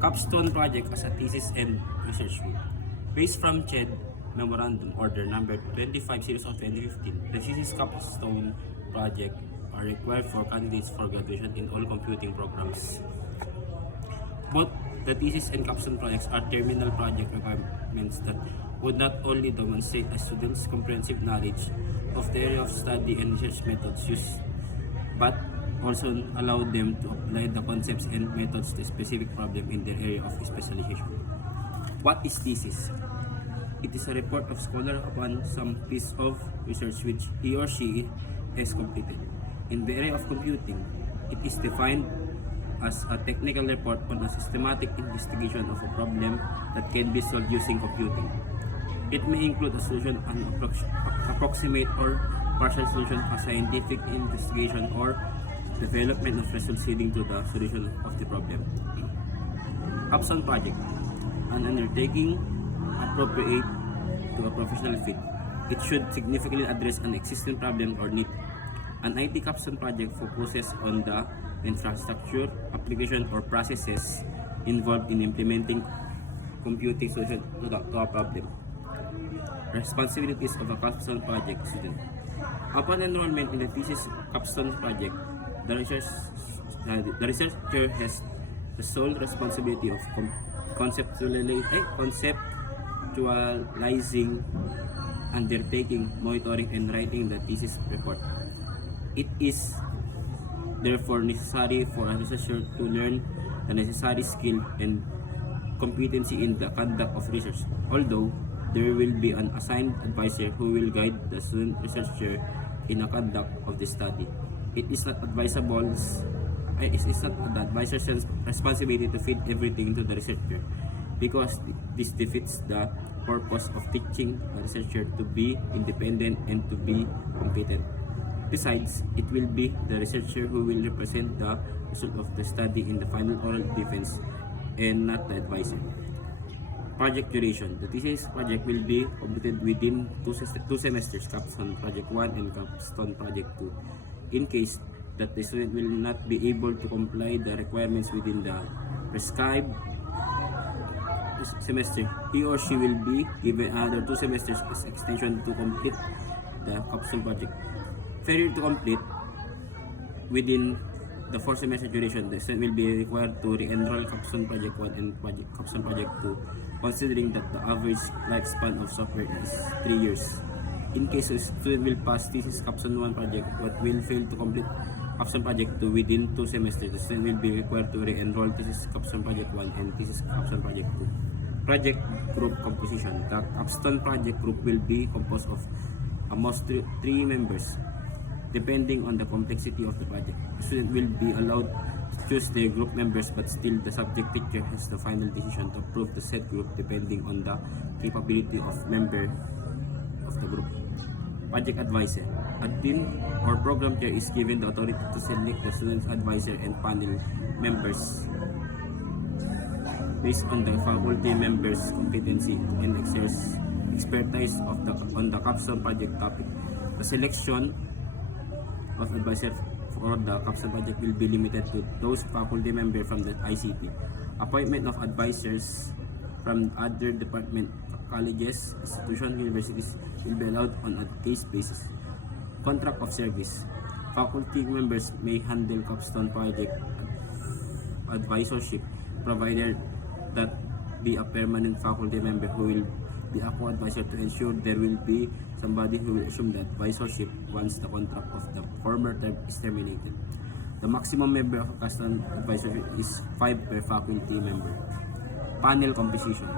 Capstone project as a thesis and research group. Based from CHED Memorandum Order Number 25 Series of 2015, the thesis Capstone project are required for candidates for graduation in all computing programs. Both the thesis and capstone projects are terminal project requirements that would not only demonstrate a student's comprehensive knowledge of the area of study and research methods used, but also allow them to apply the concepts and methods to a specific problem in their area of specialization. What is thesis? It is a report of scholar upon some piece of research which he or she has completed. In the area of computing, it is defined as a technical report on a systematic investigation of a problem that can be solved using computing. It may include a solution, an approximate or partial solution, a scientific investigation, or development of results leading to the solution of the problem. Capstone project, an undertaking appropriate to a professional field. It should significantly address an existing problem or need. An IT capstone project focuses on the infrastructure, application, or processes involved in implementing computing solution to a problem. Responsibilities of a capstone project student. Upon enrollment in the thesis capstone project, the researcher has the sole responsibility of conceptualizing, undertaking, monitoring, and writing the thesis report. It is therefore necessary for a researcher to learn the necessary skill and competency in the conduct of research, although there will be an assigned advisor who will guide the student researcher in the conduct of the study. It is not the advisor's responsibility to feed everything to the researcher, because this defeats the purpose of teaching a researcher to be independent and to be competent. Besides, it will be the researcher who will represent the result of the study in the final oral defense and not the advisor. Project duration. The thesis project will be completed within two semesters, Capstone Project 1 and Capstone Project 2. In case that the student will not be able to comply the requirements within the prescribed semester, he or she will be given another 2 semesters as extension to complete the Capstone project. Failure to complete within the 4 semester duration, the student will be required to re-enroll Capstone Project 1 and Capstone Project 2, considering that the average lifespan of software is 3 years. In case a student will pass thesis Capstone 1 project but will fail to complete Capstone Project 2 within 2 semesters, the student will be required to re-enroll thesis Capstone Project 1 and thesis Capstone Project 2. Project group composition. The Capstone project group will be composed of almost 3 members, depending on the complexity of the project. The student will be allowed to choose their group members, but still the subject teacher has the final decision to approve the said group depending on the capability of member of the group. Project advisor. A dean or program chair is given the authority to select the student's advisor and panel members based on the faculty members' competency and expertise on the capstone project topic. The selection of advisor for the capstone project will be limited to those faculty members from the ICT. Appointment of advisors from other department, colleges, institutions, universities will be allowed on a case basis. Contract of service. Faculty members may handle capstone project advisorship, provided that be a permanent faculty member who will be a co-advisor to ensure there will be somebody who will assume the advisorship once the contract of the former term is terminated. The maximum member of a capstone advisorship is 5 per faculty member. Panel composition.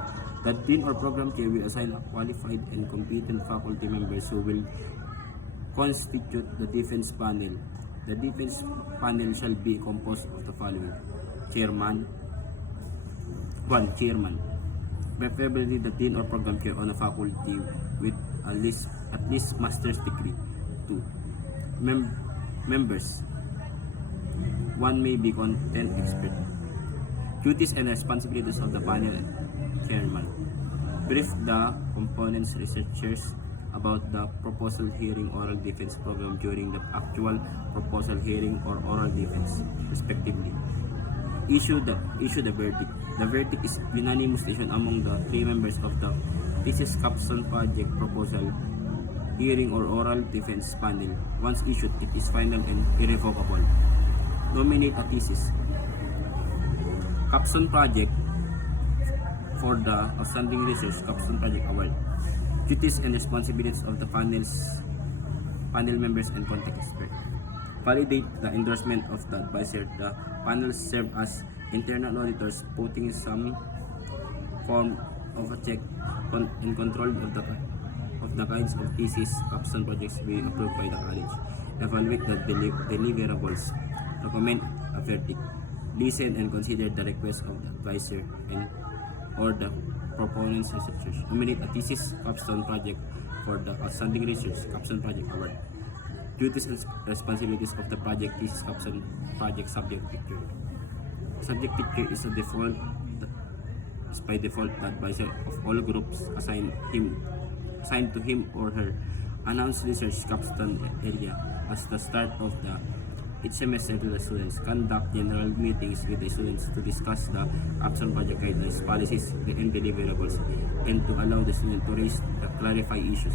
The dean or program chair will assign a qualified and competent faculty members who will constitute the defense panel. The defense panel shall be composed of the following: chairman, preferably the dean or program chair on a faculty with at least master's degree. 2. Members. 1 may be content expert. Duties and responsibilities of the panel chairman. Brief the components researchers about the proposal hearing oral defense program during the actual proposal hearing or oral defense, respectively. Issue the verdict. The verdict is unanimous decision among the 3 members of the thesis Capstone project proposal hearing or oral defense panel. Once issued, it is final and irrevocable. Nominate a thesis. Capstone project for the Outstanding Research Capstone Project Award. Duties and responsibilities of the panel members and contact expert. Validate the endorsement of the advisor. The panel serve as internal auditors, putting some form of a check in control of the kinds of thesis capstone projects being approved by the college. Evaluate the deliverables. Recommend a verdict. Listen and consider the request of the advisor and or the proponents researchers. Nominate a thesis capstone project for the Outstanding Research Capstone Project Award. Duties and responsibilities of the project thesis capstone project subject picture. Subject picture is by default the advisor of all groups assigned to him or her. Announce research capstone area as the start of each semester to the students. Conduct general meetings with the students to discuss the capstone project guidelines, policies, and deliverables, and to allow the student to raise and clarify issues.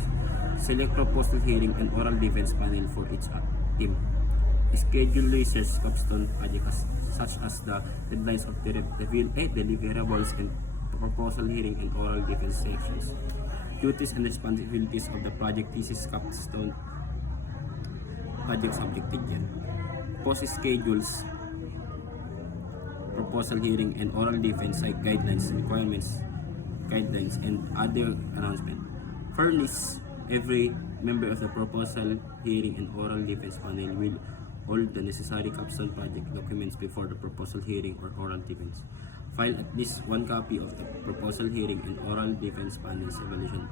Select proposal hearing and oral defense panel for each team. Schedule research capstone projects such as the deadlines of the deliverables and proposal hearing and oral defense sections. Duties and responsibilities of the project thesis capstone project subject again. Post schedules, proposal hearing and oral defense guidelines, requirements, guidelines, and other announcement. Furnish every member of the proposal hearing and oral defense panel will hold the necessary capstone project documents before the proposal hearing or oral defense. File at least one copy of the proposal hearing and oral defense panel's evaluation,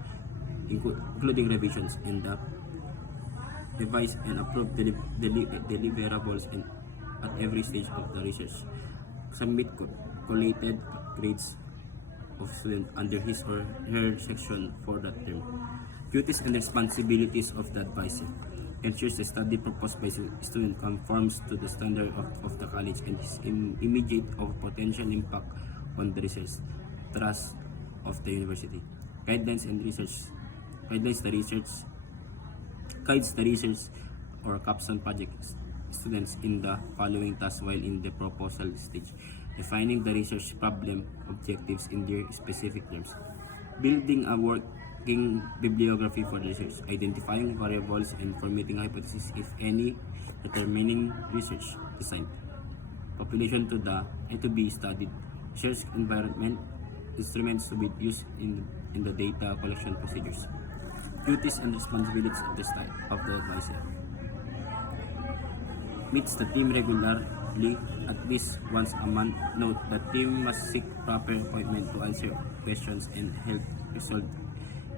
including revisions and the revise and approve deliverables at every stage of the research. Submit collated grades of student under his or her section for that term. Duties and responsibilities of the advisor. Ensures the study proposed by student conforms to the standard of the college and is immediate of potential impact on the research trust of the university. Guides the research or capstone project students in the following tasks while in the proposal stage. Defining the research problem objectives in their specific terms. Building a working bibliography for research. Identifying variables and formatting hypotheses if any. Determining research design. Population to be studied. Research environment. Instruments to be used in the data collection procedures. Duties and responsibilities of the advisor. Meets the team regularly at least once a month. Note, the team must seek proper appointment to answer questions and help resolve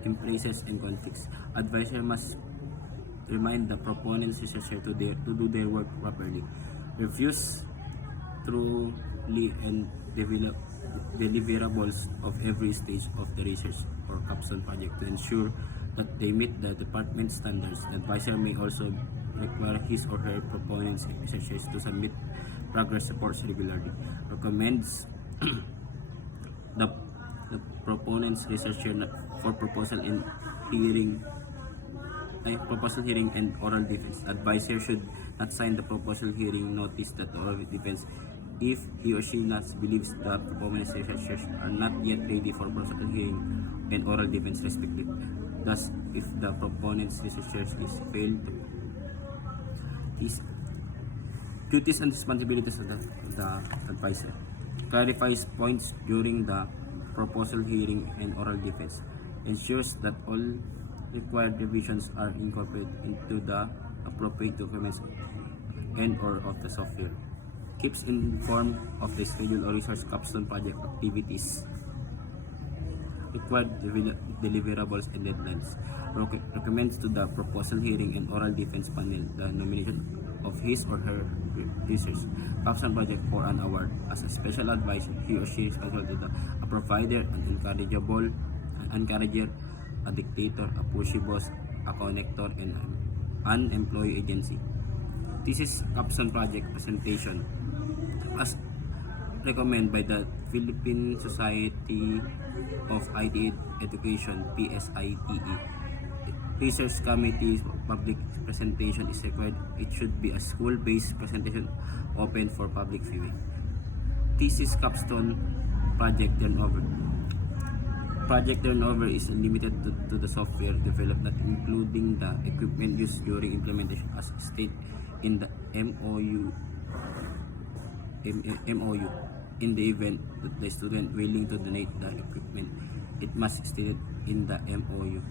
impressions and conflicts. Advisor must remind the proponents researcher to do their work properly. Reviews thoroughly and develop deliverables of every stage of the research or capstone project to ensure that they meet the department standards. The advisor may also require his or her proponents and researchers to submit progress reports regularly. Recommends the proponents researcher for proposal hearing and oral defense. Advisor should not sign the proposal hearing notice that the oral defense if he or she not believes the proponents researchers are not yet ready for proposal hearing and oral defense respectively. Thus, if the proponent's researchers is failed to his duties and responsibilities of the advisor. Clarifies points during the proposal hearing and oral defense. Ensures that all required revisions are incorporated into the appropriate documents and or of the software. Keeps informed of the schedule or research capstone project activities, required deliverables and deadlines. Recommends to the proposal hearing and oral defense panel the nomination of his or her research capstone project for an award. As a special advisor, he or she is responsible to a provider, an encourager, a dictator, a pushy boss, a connector, and an employee agency. This is capstone project presentation. As recommended by the Philippine Society of IT Education, PSITE. Research committee public presentation is required. It should be a school-based presentation open for public viewing. Thesis capstone project turnover. Project turnover is limited to the software developed, not including the equipment used during implementation as stated in the MOU. In the event that the student willing to donate the equipment, it must be stated in the MOU.